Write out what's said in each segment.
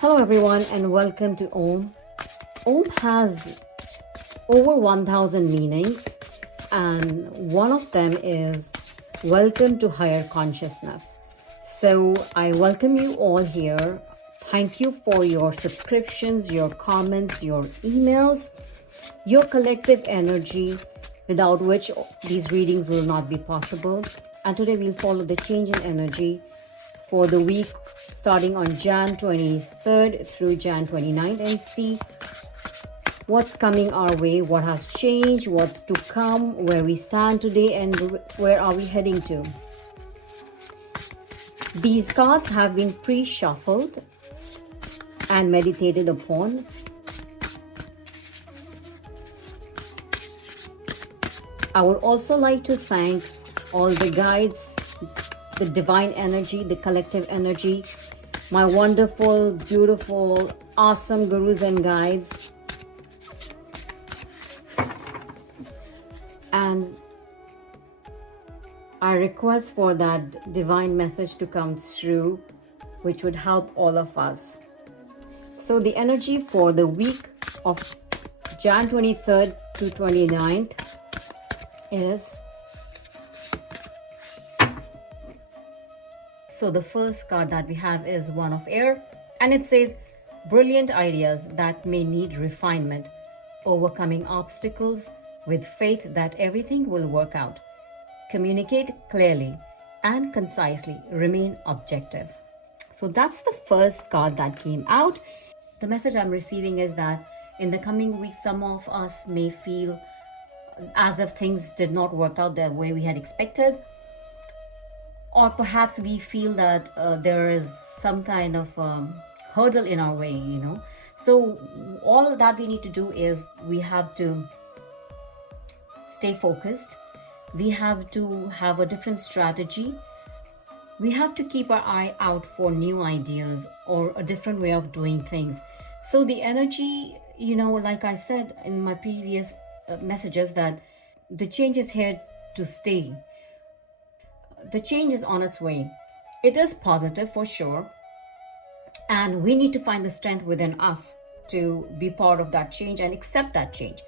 Hello everyone and welcome to Aum. Aum has over 1000 meanings and one of them is welcome to higher consciousness. So I welcome you all here. Thank you for your subscriptions, your comments, your emails, your collective energy without which these readings will not be possible. And today we'll follow the change in energy for the week starting on Jan 23rd through Jan 29th and see what's coming our way, what has changed, what's to come, where we stand today and where are we heading to. These cards have been pre-shuffled and meditated upon. I would also like to thank all the guides, the divine energy, the collective energy, my wonderful, beautiful, awesome gurus and guides. And I request for that divine message to come through, which would help all of us. So the energy for the week of Jan 23rd to 29th is, so the first card that we have is one of air, and it says brilliant ideas that may need refinement, overcoming obstacles with faith that everything will work out. Communicate clearly and concisely, remain objective. So that's the first card that came out. The message I'm receiving is that in the coming week, some of us may feel as if things did not work out the way we had expected. Or perhaps we feel that there is some kind of hurdle in our way, So all that we need to do is we have to stay focused. We have to have a different strategy. We have to keep our eye out for new ideas or a different way of doing things. So the energy, like I said in my previous messages, that the change is here to stay. The change is on its way. It is positive for sure. And we need to find the strength within us to be part of that change and accept that change.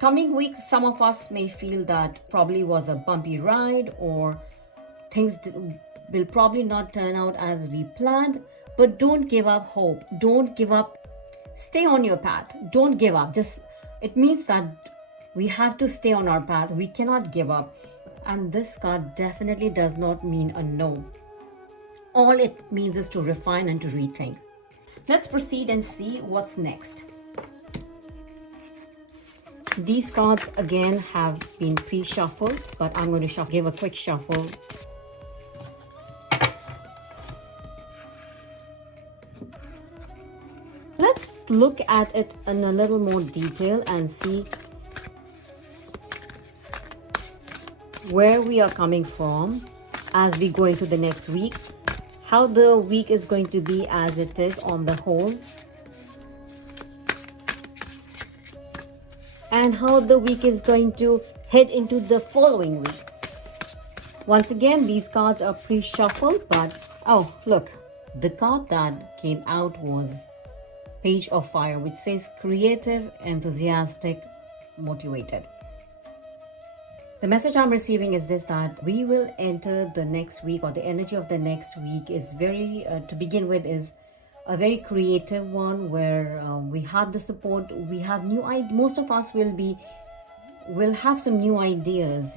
Coming week, some of us may feel that probably was a bumpy ride or things will probably not turn out as we planned. But don't give up hope. Don't give up. Stay on your path. Don't give up. It means that we have to stay on our path. We cannot give up. And this card definitely does not mean a no. All it means is to refine and to rethink. Let's proceed and see what's next. These cards again have been pre-shuffled, but I'm going to give a quick shuffle. Let's look at it in a little more detail and see where we are coming from as we go into the next week, how the week is going to be as it is on the whole, and how the week is going to head into the following week. Once again, these cards are pre-shuffled, but oh, look, the card that came out was Page of Fire, which says creative, enthusiastic, motivated. The message I'm receiving is this, that we will enter the next week, or the energy of the next week is very, to begin with, is a very creative one where we have the support, we have new ideas. Most of us will have some new ideas,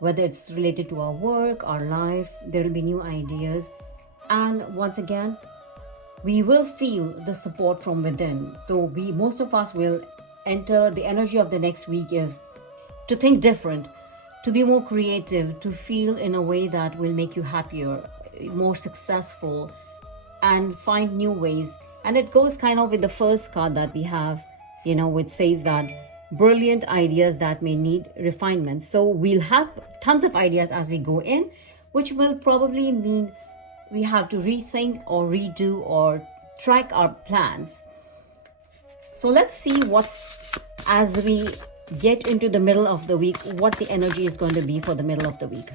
whether it's related to our work, our life, there will be new ideas. And once again, we will feel the support from within. So most of us will enter the energy of the next week is to think different, to be more creative, to feel in a way that will make you happier, more successful, and find new ways. And it goes kind of with the first card that we have, which says that brilliant ideas that may need refinement. So we'll have tons of ideas as we go in, which will probably mean we have to rethink or redo or track our plans. So let's see as we get into the middle of the week, what the energy is going to be for the middle of the week.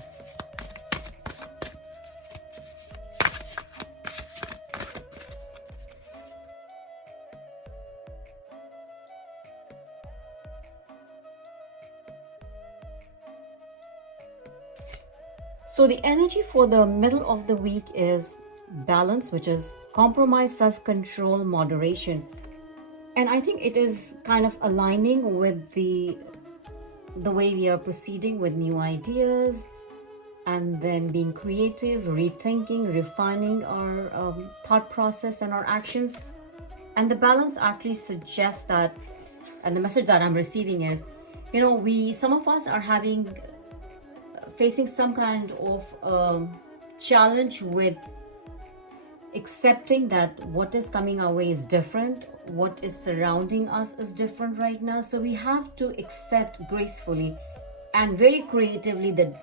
So the energy for the middle of the week is balance, which is compromise, self-control, moderation. And I think it is kind of aligning with the way we are proceeding with new ideas, and then being creative, rethinking, refining our thought process and our actions. And the balance actually suggests that, and the message that I'm receiving is, some of us are facing some kind of challenge with accepting that what is coming our way is different, what is surrounding us is different right now. So we have to accept gracefully and very creatively the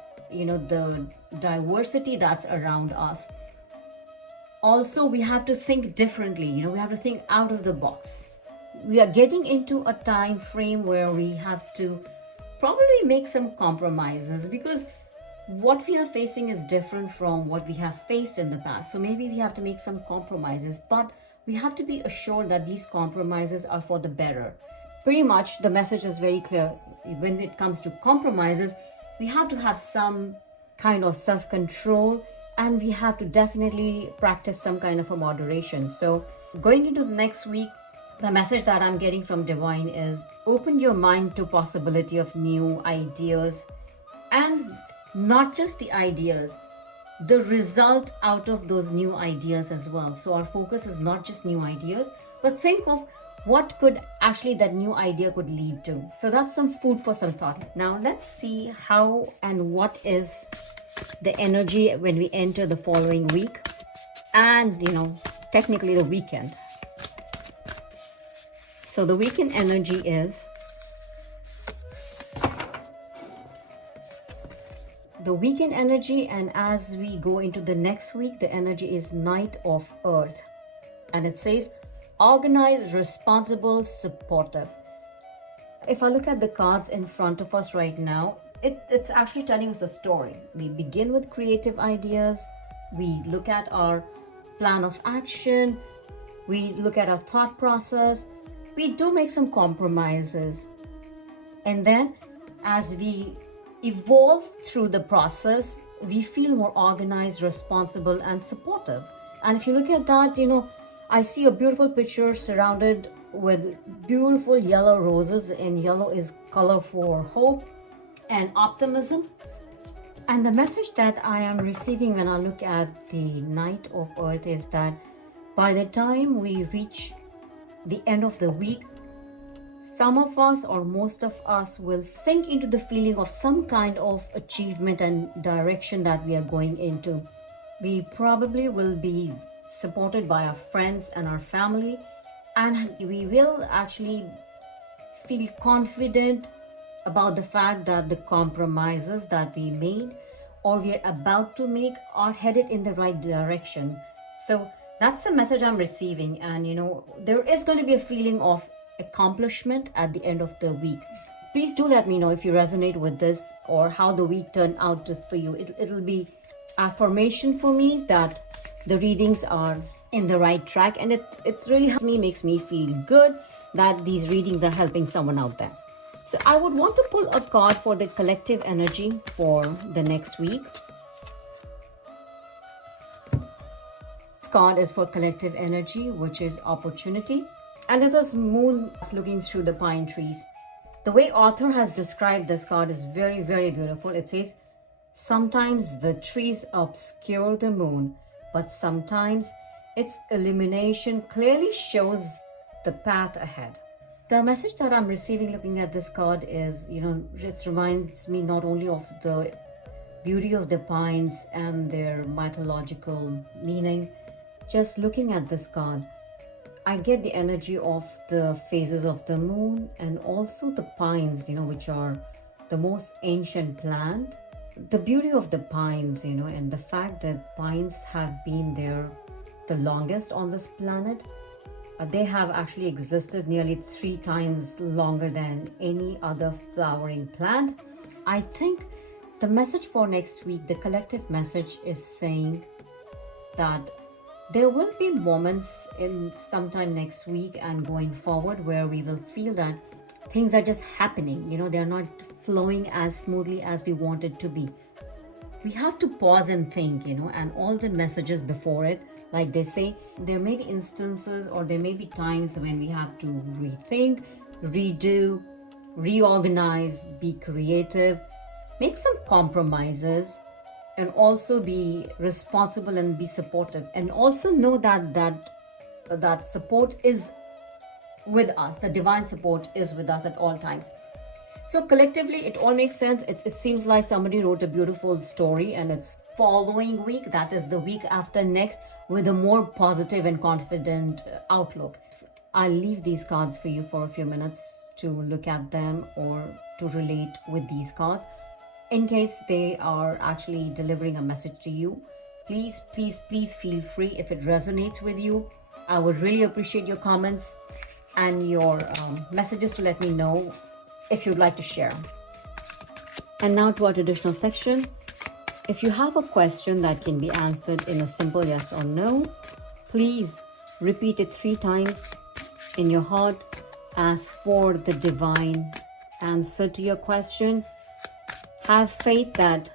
diversity that's around us. Also, we have to think differently. We have to think out of the box. We are getting into a time frame where we have to probably make some compromises, because what we are facing is different from what we have faced in the past. So maybe we have to make some compromises, but we have to be assured that these compromises are for the better. Pretty much the message is very clear. When it comes to compromises, we have to have some kind of self-control, and we have to definitely practice some kind of a moderation. So going into the next week, the message that I'm getting from Divine is open your mind to possibility of new ideas, and not just the ideas, the result out of those new ideas as well. So our focus is not just new ideas, but think of what could actually that new idea could lead to. So that's some food for some thought. Now let's see how and what is the energy when we enter the following week and technically the weekend. So the weekend energy is and as we go into the next week, the energy is Knight of Earth, and it says organized, responsible, supportive. If I look at the cards in front of us right now, it's actually telling us a story. We begin with creative ideas, we look at our plan of action, we look at our thought process, we do make some compromises, and then as we evolve through the process, we feel more organized, responsible, and supportive. And if you look at that, I see a beautiful picture surrounded with beautiful yellow roses, and yellow is color for hope and optimism. And the message that I am receiving when I look at the Knight of Earth is that by the time we reach the end of the week, some of us or most of us will sink into the feeling of some kind of achievement and direction that we are going into. We probably will be supported by our friends and our family, and we will actually feel confident about the fact that the compromises that we made or we're about to make are headed in the right direction. So that's the message I'm receiving, and there is going to be a feeling of accomplishment at the end of the week. Please do let me know if you resonate with this or how the week turned out for you. It'll be affirmation for me that the readings are in the right track, and it really makes me feel good that these readings are helping someone out there. So I would want to pull a card for the collective energy for the next week. This card is for collective energy, which is opportunity. And it is moon looking through the pine trees. The way author has described this card is very, very beautiful. It says, sometimes the trees obscure the moon, but sometimes its illumination clearly shows the path ahead. The message that I'm receiving looking at this card is, it reminds me not only of the beauty of the pines and their mythological meaning. Just looking at this card, I get the energy of the phases of the moon and also the pines, which are the most ancient plant. The beauty of the pines, and the fact that pines have been there the longest on this planet. They have actually existed nearly 3 times longer than any other flowering plant. I think the message for next week, the collective message, is saying that there will be moments in sometime next week and going forward where we will feel that things are just happening. They're not flowing as smoothly as we want it to be. we have to pause and think, and all the messages before it, like they say, there may be instances or there may be times when we have to rethink, redo, reorganize, be creative, make some compromises, and also be responsible and be supportive, and also know that support is with us. The divine support is with us at all times. So collectively, it all makes sense. It seems like somebody wrote a beautiful story, and it's following week, that is the week after next, with a more positive and confident outlook. I'll leave these cards for you for a few minutes to look at them or to relate with these cards. In case they are actually delivering a message to you, please feel free. If it resonates with you, I would really appreciate your comments and your messages to let me know if you'd like to share. And now to our traditional section. If you have a question that can be answered in a simple yes or no, please repeat it 3 times in your heart. Ask for the divine answer to your question. Have faith that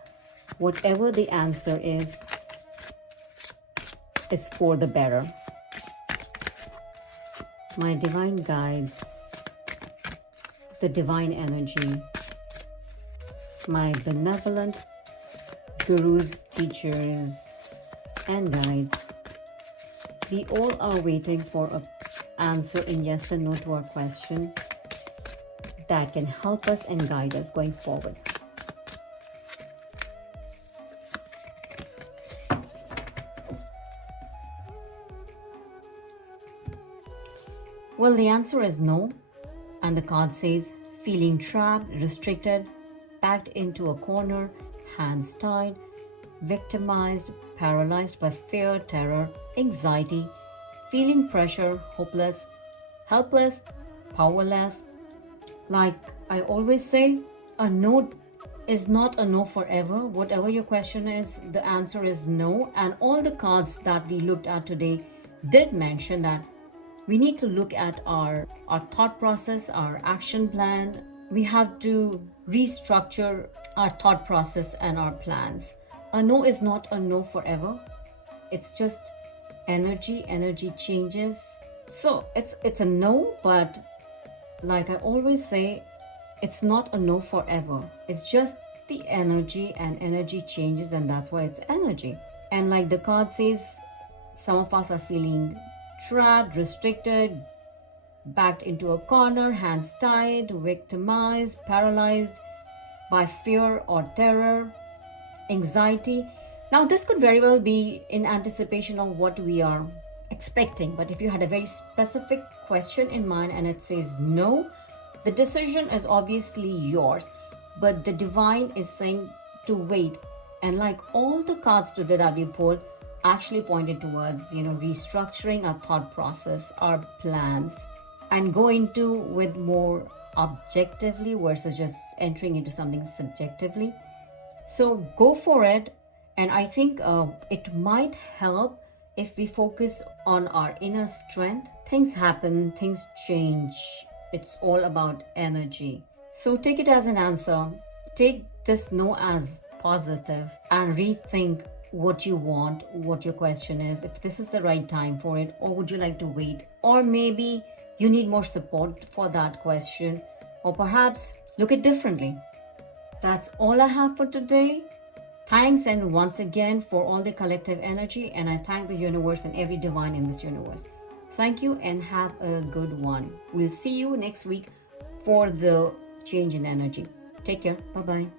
whatever the answer is for the better. My divine guides, the divine energy, my benevolent gurus, teachers, and guides, we all are waiting for an answer in yes and no to our question that can help us and guide us going forward. Well, the answer is no, and the card says feeling trapped, restricted, backed into a corner, hands tied, victimized, paralyzed by fear, terror, anxiety, feeling pressure, hopeless, helpless, powerless. Like I always say, a no is not a no forever. Whatever your question is, the answer is no. And all the cards that we looked at today did mention that we need to look at our thought process, our action plan. We have to restructure our thought process and our plans. A no is not a no forever. It's just energy. Energy changes. So it's a no, but like I always say, it's not a no forever. It's just the energy, and energy changes, and that's why it's energy. And like the card says, some of us are feeling trapped, restricted, backed into a corner, hands tied, victimized, paralyzed by fear or terror, anxiety. Now, this could very well be in anticipation of what we are expecting. But if you had a very specific question in mind and it says no, the decision is obviously yours. But the divine is saying to wait. And like all the cards today that we pulled, actually pointed towards, restructuring our thought process, our plans, and go into with more objectively versus just entering into something subjectively. So go for it. And I think it might help if we focus on our inner strength. Things happen, things change. It's all about energy. So take it as an answer. Take this no as positive and rethink what you want, what your question is, if this is the right time for it, or would you like to wait, or maybe you need more support for that question, or perhaps look at differently. That's all I have for today. Thanks, and once again for all the collective energy, and I thank the universe and every divine in this universe. Thank you and have a good one. We'll see you next week for the change in energy. Take care. Bye-bye.